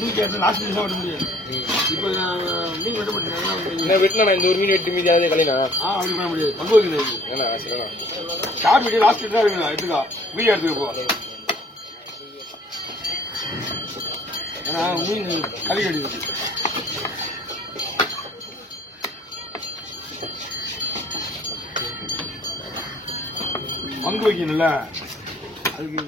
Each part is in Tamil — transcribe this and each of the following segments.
தூக்கி லாஸ்ட் மினிட் வெட்ட முடியாது. இப்ப மீன் வெட்ட மாட்டேன் வெட்டினா இந்த ஒரு மீன் வெட்டி மீதியாவது கலைனா அப்படி பண்ண முடியாது. பங்கு வைக்கிறது ஷார்ட் வீடியோ லாஸ்ட் தான் இருக்குங்களா எடுத்துக்கா வீடியோ எடுத்துக்க போ. ஏன்னா மீன் களி கடிக்குது. பங்கு வைக்கணும்ல அதுக்கு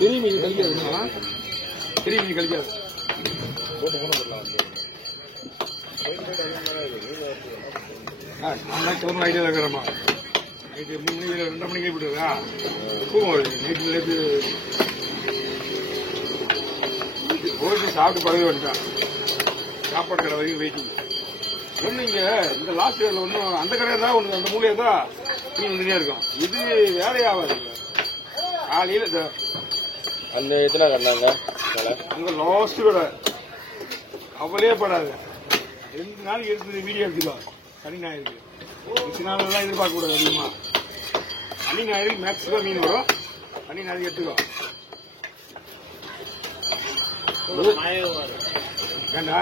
பெரிய மீன் கழிக்காது. பெரிய மீன் கழிக்காது. நான் ஐடியா இருக்கிறேம்மா. நைட்டு 3 மணி 2 மணிக்கு போட்டுருக்கா நைட்டு நேற்று போயிட்டு சாப்பிட்டு பழகி வந்துட்டான். சாப்பாடு கடை வரைக்கும் வெயிட்டிங் ஒண்ணு. இங்க இந்த லாஸ்ட் இயர்ல ஒன்றும் அந்த கடையா தான் ஒண்ணு அந்த மூலையா தான் மீன் வந்துட்டே இருக்கும். இது வேலையாவாது. காலையில அந்த எத்தனை கண்டாங்க அங்க லாஸ்ட் கூட அவளே படாது. 2 நாளைக்கு எடுத்து வீடியோ எடுத்துக்கலாம். சனி ஞாயிறு 2 நாளெல்லாம் எதிர்பார்க்க கூடாது. அதிகமா சனி ஞாயிறு மேக்ஸிமம் மீன் வரும். சனி ஞாயிறு எடுத்துக்கோ. ஏண்டா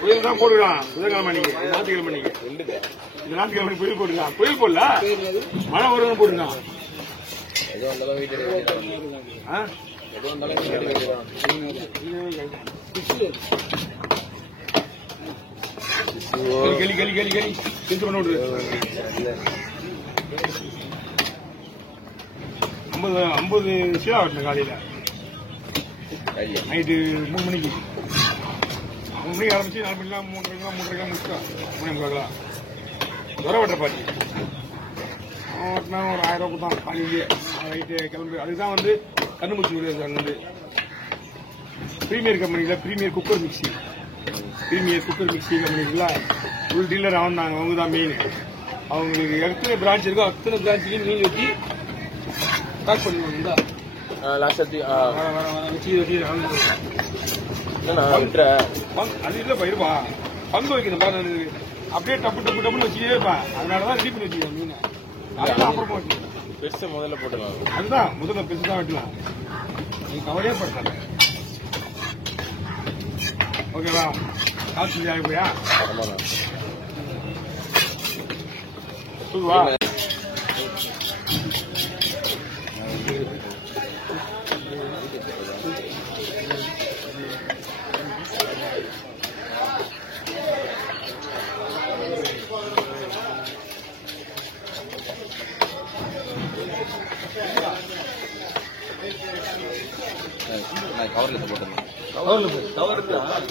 புயல் தான் போடுறான். புதன்கிழமை நீங்க ஞாயிற்றுக்கிழமை நீங்க இந்த ஞாயிற்றுக்கிழமை புயல் போட்டுருக்கான். புயல் போடல மழை வரும்னு போட்டுருக்கான். கலி கலி கலி கலி செஞ்சு பண்ண விடுது. 50 சீலா வெட்டின காலையில நைட்டு 3 மணிக்கு 3 மணிக்கு ஆரம்பிச்சு 4 மணிக்கெல்லாம் 3:30 முடிச்சிட்டோம். 3:45 வர வெட்டுற பாட்டி ஓட்டினா ஒரு 1000 ரூபா கொடுத்தான் காலையிலேயே. நைட்டு கிளம்பி அதுதான் வந்து கண்ணுமூச்சி விடுது. அங்கே வந்து பிரீமியர் கம்பெனியில் பிரீமியர் குக்கர் மிக்சி கம்பெனிக்குல ஃபுல் டீலர் ஆனாங்க. அவங்க தான் மெயின். அவங்களுக்கு எத்தனை பிரான்ச் இருக்கோ அத்தனை பிரான்ச்சுக்கு மீன் வச்சு பேக் பண்ணுவாங்க. அது இல்லை பயிருப்பா பங்கு வைக்கணும் பாரு. அப்படியே டப்புன்னு வச்சுட்டே இருப்பேன். அதனாலதான் ரெடி பண்ணி வச்சுக்கேன் மீனை. அப்புறமா பெருசு முதல்ல போட்டுக்கலாம். அதுதான் முதல்ல பெருசு தான் வெட்டலாம். நீ கவலையே பண்ற. ஓகேவா? காசு ஆகிப்போயா? சொல்லுவா.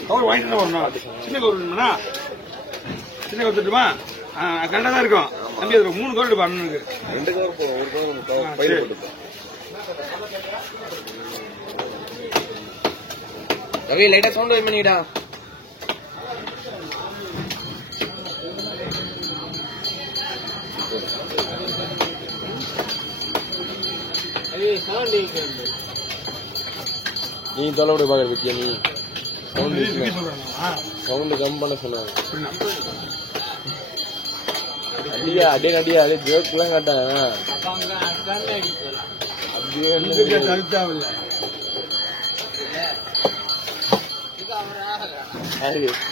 கவர் வாங்கிட்டு வரணும். சின்ன கவர் வேணுமா? சின்ன கவர் தட்டுமா? கரெக்டா தான் இருக்கும். தம்பி அதுக்கு 3 கவர் எடுப்பா. 2 கவர் போடும். 1 கவர் பையில போட்டுப்போம். ரவி லைட்டா சவுண்ட் வை பண்ணிடா. நீ தொலைவிட பாக்குற வித்தியா? நீ சவுண்ட் கம் பண்ண சொன்னாங்க. அடியா அடியே அடியா அதே ஜோக் எல்லாம் காட்டாங்க.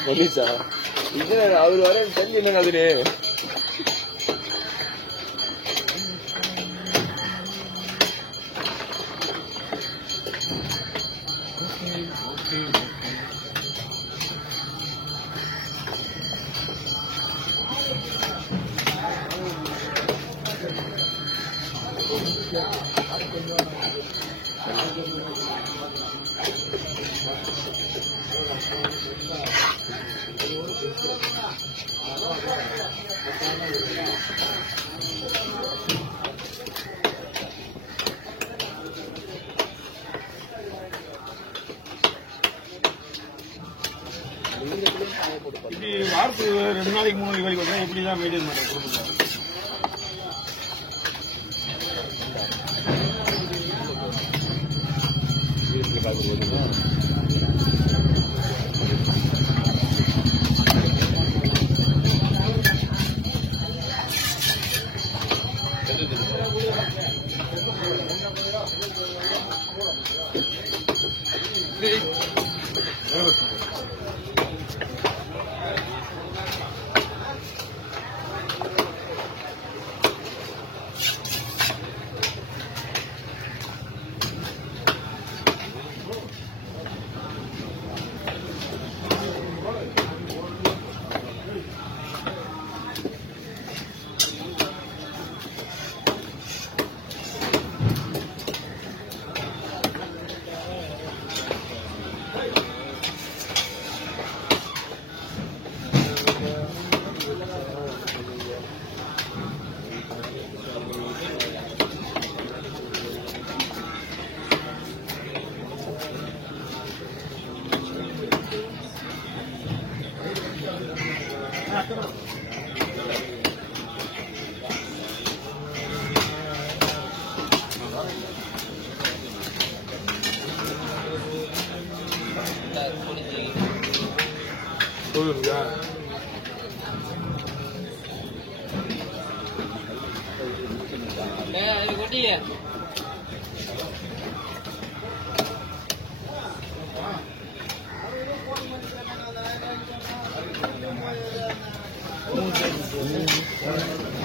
போலீஸா இது அவரு வர தெரிஞ்சு என்ன அதுன்னு இப்படி வாரத்துக்கு 2 நாளைக்கு 3 நாளைக்கு வேலைக்கு வந்தா எப்படிதான் மெயின்டைன் பண்ற குடும்பத்தை? சொல்லுங்க.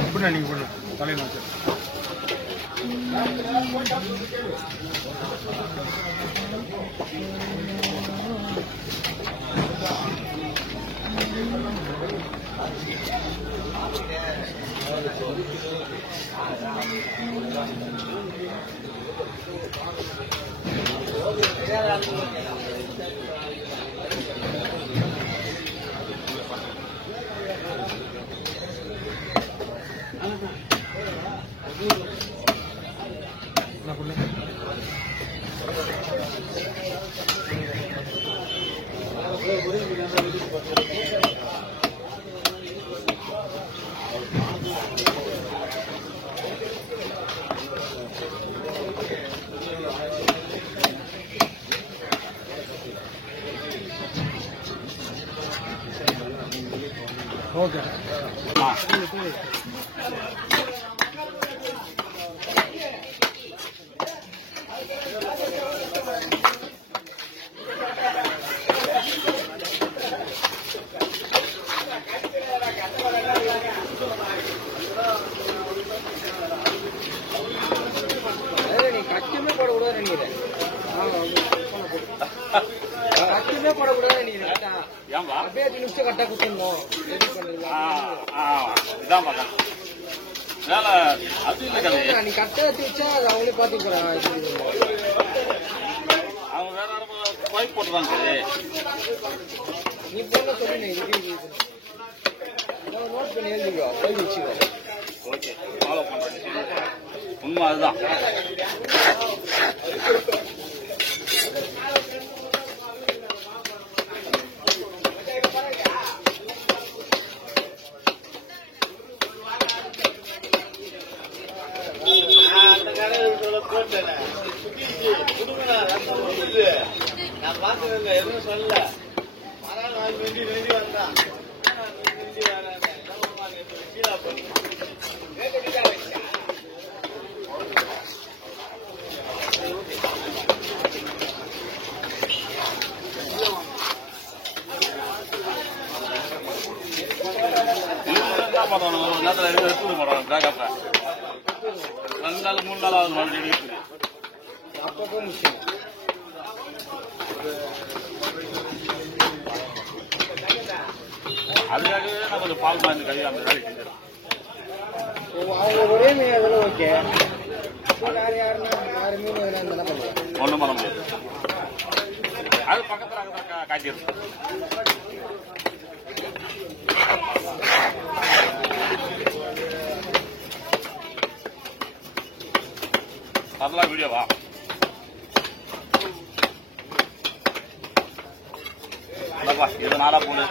அப்படின்னா நீங்க பண்ண தலைநாச்சு ஓகே. நீ கட்டுமே போடக்கூடாது நினைக்கிறேன். கட்டுமே போடக்கூடாது நினைக்கிறேன். அப்படியே 5 நிமிஷம் கட்டா குத்தணும். நீ கட்ட வச்சு வச்சா அது அவங்களே பாத்துக்கிறாங்க. நீ போன சொல்லு நோட் பண்ணி எழுதிக்கோ, எழுதி வச்சுக்கோ. உண்மை அதுதான். நான் பாத்துருங்க, எதுவும் சொல்லல. வேண்டி வந்தான் ரெண்டு நாள் 3 நாள் ஆகுது மறுபடியும் இருக்குது. அப்பப்போ முக்கியம். அதுக்காகவே நான் கொஞ்சம் பால் மாதிரி கை அந்த வேலை செஞ்சிடலாம். அவங்க ஒரே மீன் அதில் ஓகே. வேற யாரு மீன் எதுனா இருந்தா பண்ணுவேன். ஒன்றும் பண்ண முடியாது. அது பக்கத்தில் அங்கே காய்ச்சிருக்கு. அதெல்லாம் வீடியோவா? இது 4 போடு.